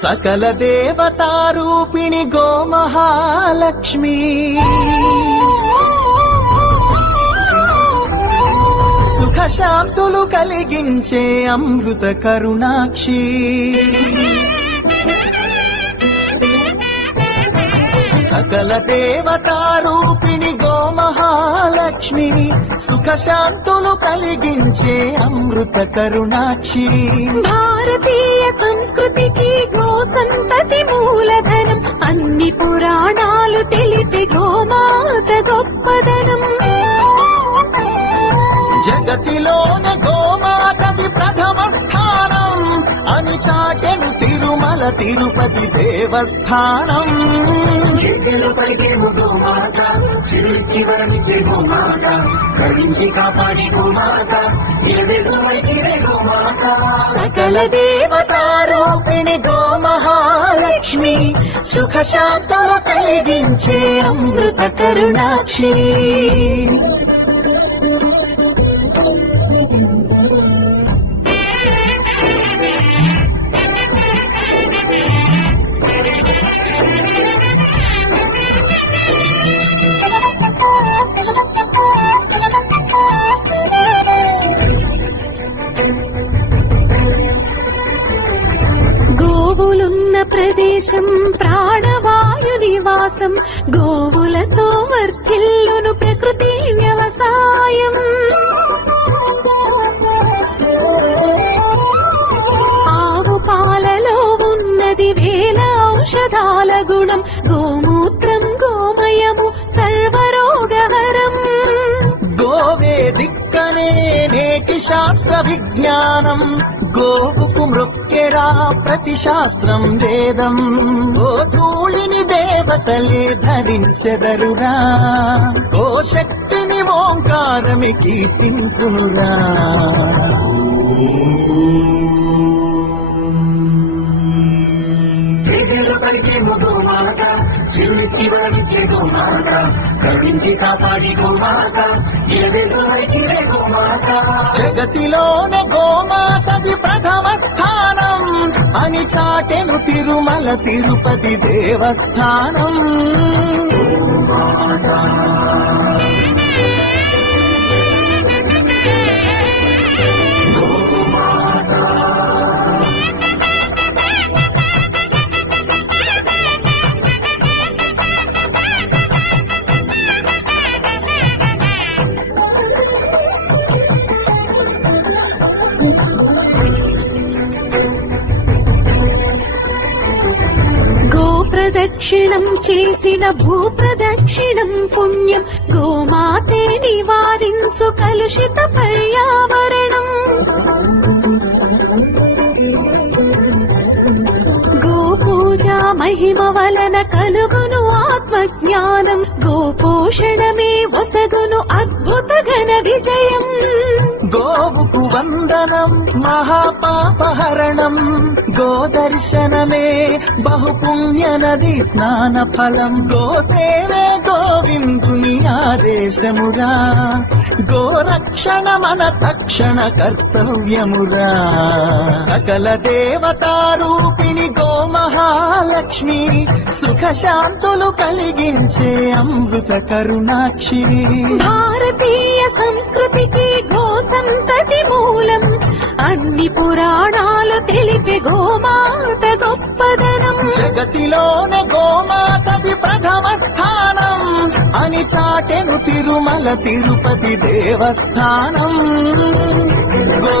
సకల దేవతారూపిణి గోమహాలక్ష్మి సుఖ శాంతులు కలిగించే అమృత కరుణాక్షి సకల దేవతారూపిణి గోమహాలక్ష్మి సుఖ శాంతులు కలిగించే అమృత కరుణాక్షి భారతీయ సంస్కృతికి గో సంతతి మూలధనం అన్ని పురాణాలు తెలిపి గోమాత గొప్పదనం జగతిలోన గోమాతది ప్రథమ స్థానం అని చాటెను తిరుమల తిరుపతి దేవస్థానం సకల దేవతారూపిణి గోమహాలక్ష్మి సుఖ శాంతులు కలిగించే అమృత కరుణాక్షి గోవులున్న ప్రదేశం ప్రాణవాయు నివాసం గోవులతో వర్ధిల్లును ప్రకృతి వ్యవసాయం ఆవు పాలలో ఉన్నది వేల ఔషధాల గుణం గోమూత్రం గోమయము సర్వరోగహరం గోవే దిక్కనే నేటి శాస్త్ర విజ్ఞానం గోవుకు మృక్కెరా ప్రతి శాస్త్రం వేదం ఓ ధూళిని దేవతలే ధరించెదరురా ఓ శక్తిని ఓంకారమి కీర్తించునురా జగతిలోనే గోమాతది ప్రథమ స్థానం అని చాటెను తిరుమల తిరుపతి దేవస్థానం ప్రదక్షిణం చేసిన భూప్రదక్షిణం పుణ్యం గోమాతే నివారించు కలుషిత పర్యావరణం గోపూజ మహిమ వలన కలుగును ఆత్మజ్ఞానం గోపోషణమే వసగును అద్భుత ఘన విజయం గోవుకు వందనం మహాపాపహరణం గోదర్శనమే బహుపుణ్య నది స్నాన ఫలం గోసేవే గోవిందుని ఆదేశమురా గోరక్షణ మన తక్షణ కర్తవ్యమురా సకల దేవతారూపిణి గోమహాలక్ష్మి సుఖ శాంతులు కలిగించే అమృత కరుణాక్షి భారతీయ సంస్కృతికి గో సంతతి మూలం అన్ని పురాణాలు తెలిపి గోమాత గొప్పదనం జగతిలోనే గోమాతది ప్రథమ స్థానం అని చాటెను తిరుమల తిరుపతి దేవస్థానం గో